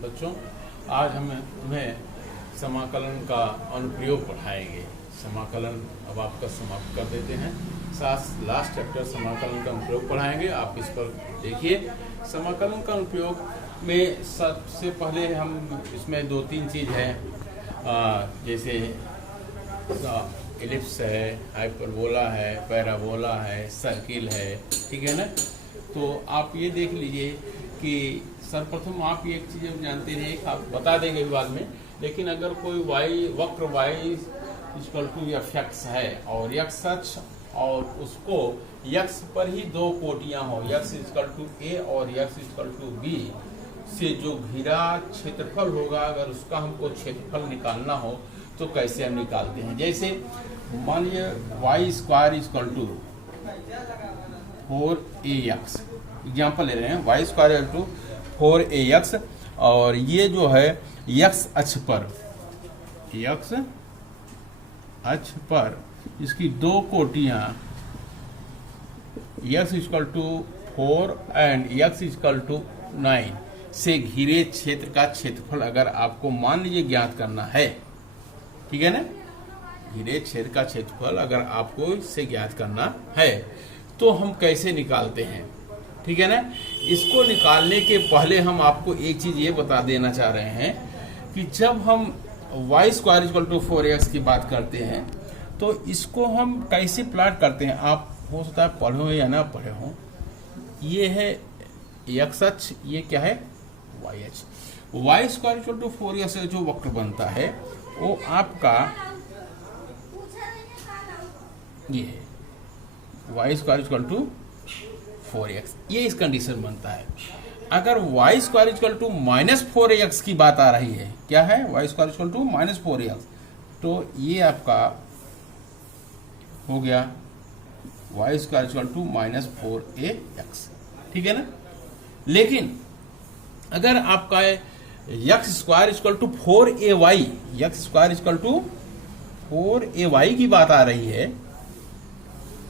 बच्चों, आज हम तुम्हें समाकलन का अनुप्रयोग पढ़ाएंगे। समाकलन अब आपका समाप्त कर देते हैं। लास्ट चैप्टर समाकलन का अनुप्रयोग पढ़ाएंगे। आप इस पर देखिए। समाकलन का अनुप्रयोग में सबसे पहले हम इसमें दो तीन चीज़ है, जैसे एलिप्स है, हाइपरबोला है, पैराबोला है, सर्किल है, ठीक है ना। तो आप ये देख लीजिए कि सर्वप्रथम आप ये एक चीज़ जानते रहिए, आप बता देंगे बाद में, लेकिन अगर कोई वक्र y equal to f x है और x अक्ष और उसको x पर ही दो कोटियां हो, x इक्वल टू a और x इक्वल टू b से जो घिरा क्षेत्रफल होगा, अगर उसका हमको क्षेत्रफल निकालना हो तो कैसे हम निकालते हैं। जैसे मान लीजिए y square equal to 4ax, example ले रहे हैं। Y square equal to 4ax और ये जो है x अक्ष पर इसकी दो कोटियां x equal to 4 and x equal to 9 से घिरे क्षेत्र का क्षेत्रफल अगर आपको मान लीजिए ज्ञात करना है, ठीक है ना। घिरे क्षेत्र का क्षेत्रफल अगर आपको इससे ज्ञात करना है तो हम कैसे निकालते हैं, ठीक है ना। इसको निकालने के पहले हम आपको एक चीज ये बता देना चाह रहे हैं कि जब हम Y square equal to 4x की बात करते हैं तो इसको हम कैसे प्लॉट करते हैं। आप हो सकता है पढ़े हो या ना पढ़े हो। ये है x अक्ष, ये क्या है y अक्ष। Y square equal to 4x जो वक्र बनता है वो आपका ये है y square equal to 4x, ये इस कंडीशन बनता है। अगर Y square equal to -4x की बात आ रही है, क्या है y square equal to -4x, तो ये आपका हो गया Y square equal to -4ax, ठीक है ना। लेकिन अगर आपका x square equal to 4ay, x square equal to 4ay की बात आ रही है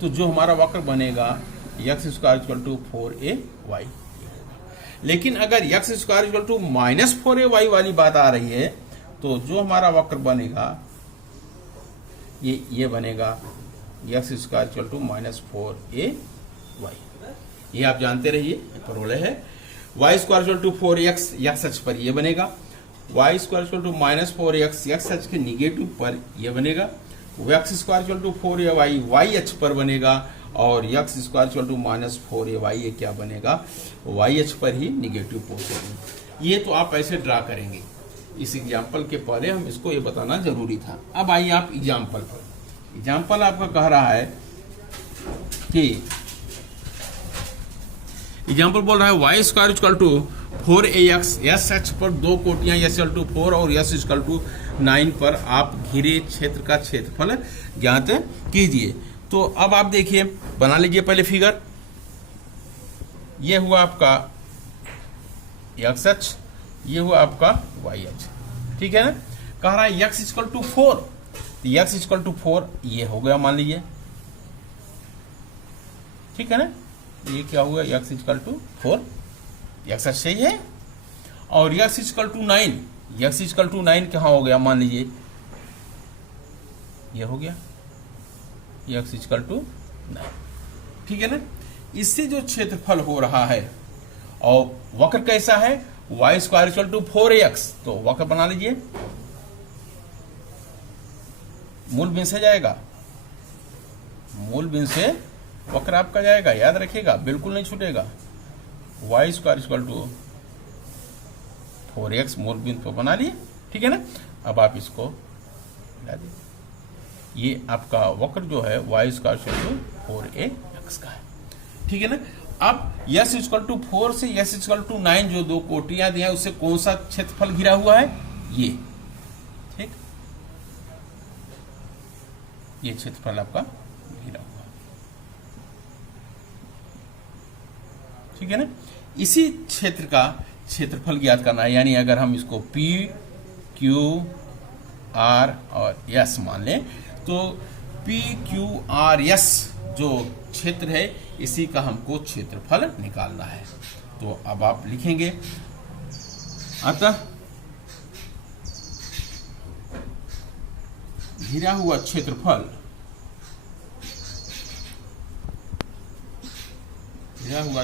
तो जो हमारा वक्र बनेगा x square equal to 4ay। लेकिन अगर x square equal to -4ay वाली बात आ रही है तो जो हमारा वक्र बनेगा ये बनेगा x square equal to -4ay। ये आप जानते रहिए, परवलय है। y square equal to 4x x अक्ष पर ये बनेगा, y square equal to -4x x अक्ष के निगेटिव पर ये बनेगा, x square equal to 4ay y अक्ष पर बनेगा और x square equal to -4ay ये क्या बनेगा y अक्ष पर ही निगेटिव पोर्शन। ये तो आप ऐसे ड्रा करेंगे। इस एग्जाम्पल के पहले हम इसको ये बताना जरूरी था। अब आइए आप एग्जाम्पल पर। एग्जाम्पल आपका कह रहा है कि एग्जाम्पल बोल रहा है y square equal to 4ax, s अक्ष पर दो कोटियां s इक्वल टू 4 और s इक्वल टू 9 पर आप घिरे क्षेत्र का क्षेत्रफल ज्ञात कीजिए। तो अब आप देखिए, बना लीजिए पहले फिगर। ये हुआ आपका x अक्ष, ये हुआ आपका y अक्ष, ठीक है ना। कह रहा है x इक्वल टू 4, तो x इक्वल टू 4 ये हो गया मान लीजिए, ठीक है ना। ये क्या हुआ x इक्वल टू 4, x अक्ष सही है। और x equal to 9, x equal to 9 कहाँ हो गया मान लीजिए, ये हो गया x इक्वल टू 9, ठीक है ना। इससे जो क्षेत्रफल हो रहा है और वक्र कैसा है y square equal to 4ax, तो वक्र बना लीजिए। मूल बिंदु से जाएगा, मूल बिंदु से वक्र आपका जाएगा, याद रखिएगा, बिल्कुल नहीं छूटेगा। y square equal to 4x मूल बिंदु तो बना लिए, ठीक है ना। अब आप इसको मिला दीजिए। ये आपका वक्र जो है y square equal to 4ax का है, ठीक है ना। अब s इक्वल टू 4 से s इक्वल टू 9 जो दो कोटियां दी हैं उससे कौन सा क्षेत्रफल घिरा हुआ है, ये, ठीक, ये क्षेत्रफल आपका घिरा हुआ, ठीक है ना। इसी क्षेत्र का क्षेत्रफल ज्ञात करना है, यानी अगर हम इसको P, Q, R और S मान लें तो P, Q, R, S जो क्षेत्र है इसी का हमको क्षेत्रफल निकालना है। तो अब आप लिखेंगे अतः घिरा हुआ क्षेत्रफल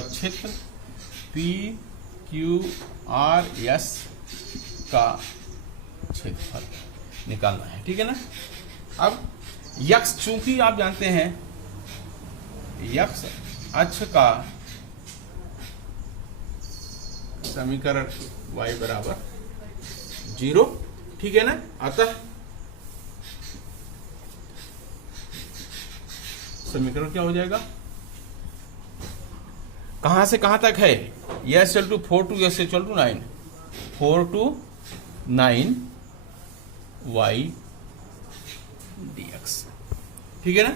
क्षेत्र PQRS का क्षेत्रफल निकालना है। ठीक है ना। अब यक्स, चूंकि आप जानते हैं यक्स अक्ष का समीकरण y बराबर 0, ठीक है ना। अतः समीकरण क्या हो जाएगा, कहां से कहां तक है, s equal to 4 to s equal to 9, 4 to 9 y dx, ठीक है ना।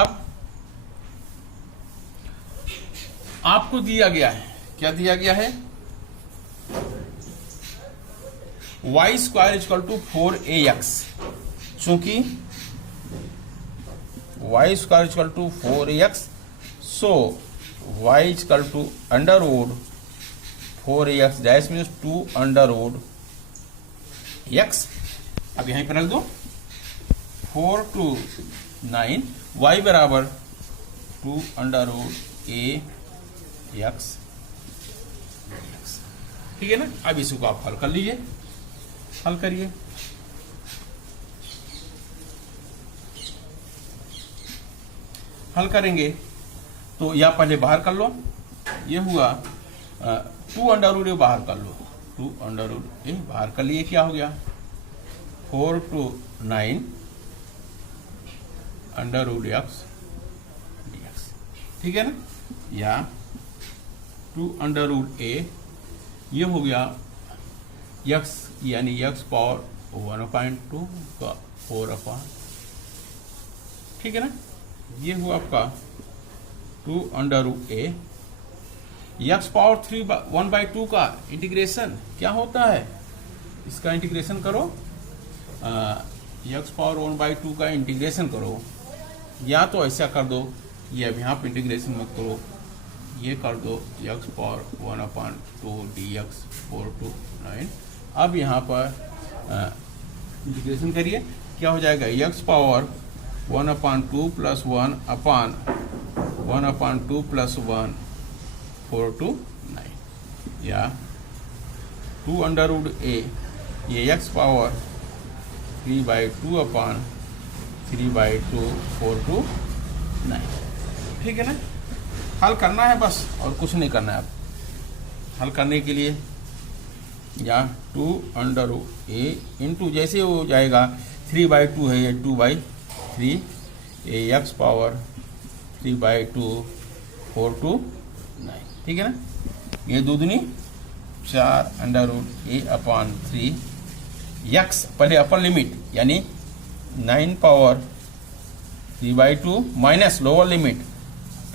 अब आपको दिया गया है, क्या दिया गया है, y square equal to 4ax, चूंकि y square equal to 4ax, so y equal to under root 4ax dash means 2 under root x। अब यहीं पर रख दो 4 to 9 y बराबर 2 अंडर रूट ax, ठीक है ना। अब इसको आप हल कर लीजिए, हल करिए। हल करेंगे तो या पहले बाहर कर लो, ये हुआ 2 अंडर रूट बाहर कर लो, 2 अंडर रूट ए बाहर कर लिए, क्या हो गया 4 to 9 under root x dx, ठीक है ना। या 2 अंडर रूट ए, ये हो गया x यानी x पावर 1/2 का 4/, ठीक है ना। ये हुआ आपका 2 अंडर रूट ए, x पावर 1/2 का इंटीग्रेशन क्या होता है, इसका इंटीग्रेशन करो, x पावर 1/2 का इंटीग्रेशन करो, या तो ऐसा कर दो, ये अब यहाँ पे इंटीग्रेशन मत करो, ये कर दो x पावर 1/2 dx 4 to 9। अब यहाँ पर इंटीग्रेशन करिए, क्या हो जाएगा x power 1/2 plus 1/2 plus 1 4 to 9, या 2 अंडर रूट ए, ये x पावर 3/2 4 to 9, ठीक है ना। हल करना है बस, और कुछ नहीं करना है। आप हल करने के लिए या 2 अंडर रूट ए इंटू, जैसे हो जाएगा 3/2 है, ये 2/3, ये x पावर 3/2 4 to 9, ठीक है ना। ये 2 दूनी 4 अंडर रूट a/3 x, पहले अपर लिमिट यानी 9 power 3/2 minus lower limit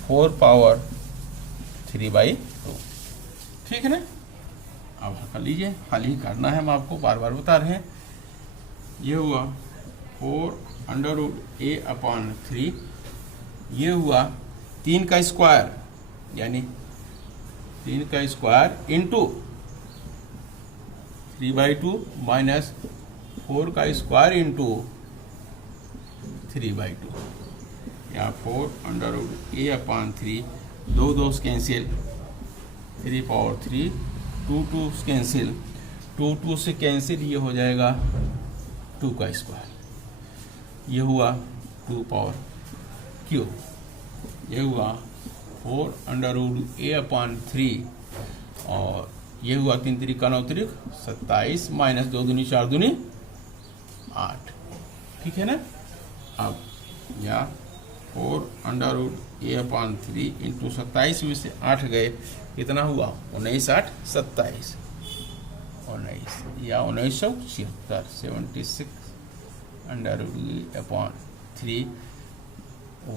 4 power 3/2, ठीक है ना। अब कर लीजिए, हल ही करना है, हम आपको बार बार बता रहे हैं। ये हुआ 4 अंडर रूट a/3, ये हुआ 3 का स्क्वायर यानी 3 का स्क्वायर इंटू 3/2 माइनस 4 का स्क्वायर इंटू 3/2, या 4 under root a/3, 2 2 cancel, 3 power 3, 2 2 cancel, 2 2 से कैंसिल, ये हो जाएगा 2 का स्क्वायर, ये हुआ 2 पावर क्यूब, ये हुआ 4 अंडर रूट a/3, और ये हुआ 3 3 का 9 3 27 माइनस 2 दूनी 4 दूनी 8, ठीक है ना। अब या 4 अंडर रूट a/3 इंटू 27 में से 8 गए, कितना हुआ 19 8 27, 19 या 1976, 76 अंडर रूट a/3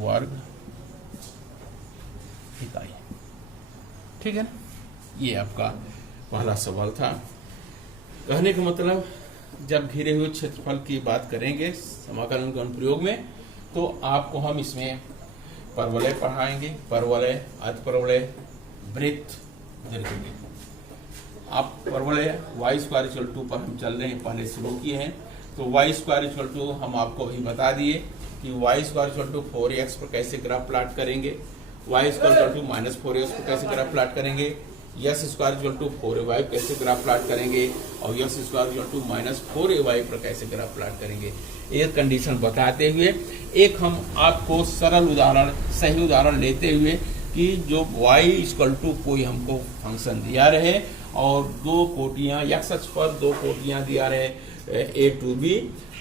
वर्ग इकाई, ठीक है ना। ये आपका पहला सवाल था। कहने का मतलब, जब घिरे हुए क्षेत्रफल की बात करेंगे समाकलन के अनुप्रयोग में, तो आपको हम इसमें परवलय पढ़ाएंगे, परवलय, अर्धपरवलय, वृत्त, दीर्घवृत्त। आप फॉर्मूले वाई स्क्वायर इक्वल टू पर हम चल रहे हैं, पहले शुरू किए हैं। तो वाई स्क्वायर इक्वल टू हम आपको अभी बता दिए कि Y square equal to 4x पर कैसे ग्राफ प्लाट करेंगे, y square equal to minus 4x पर कैसे ग्राफ प्लाट करेंगे, x square equal to 4ay कैसे ग्राफ प्लाट करेंगे, और x square equal to minus 4ay पर कैसे ग्राफ प्लाट करेंगे। एक कंडीशन बताते हुए एक हम आपको सरल उदाहरण, सही उदाहरण लेते हुए कि जो y इक्वल टू कोई हमको फंक्शन दिया रहे और दो कोटियां x अक्ष पर दो कोटियां दिया रहे a टू b,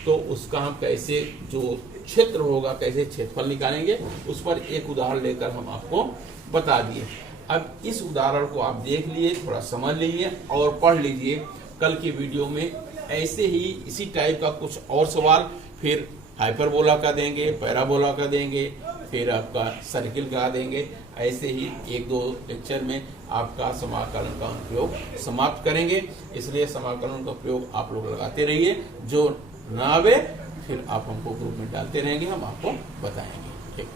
तो उसका हम कैसे जो क्षेत्र होगा कैसे क्षेत्रफल निकालेंगे, उस पर एक उदाहरण लेकर हम आपको बता दिए। अब इस उदाहरण को आप देख लिए, थोड़ा समझ लीजिए और पढ़ लीजिए। कल की वीडियो में ऐसे ही इसी टाइप का कुछ और सवाल, फिर हाइपरबोला का देंगे, पैराबोला का देंगे, फिर आपका सर्किल का देंगे। ऐसे ही एक दो लेक्चर में आपका समाकलन का उपयोग समाप्त करेंगे। इसलिए समाकलन का उपयोग आप लोग लगाते रहिए, जो ना आवे फिर आप हमको ग्रुप में डालते रहेंगे, हम आपको बताएंगे। ठीक।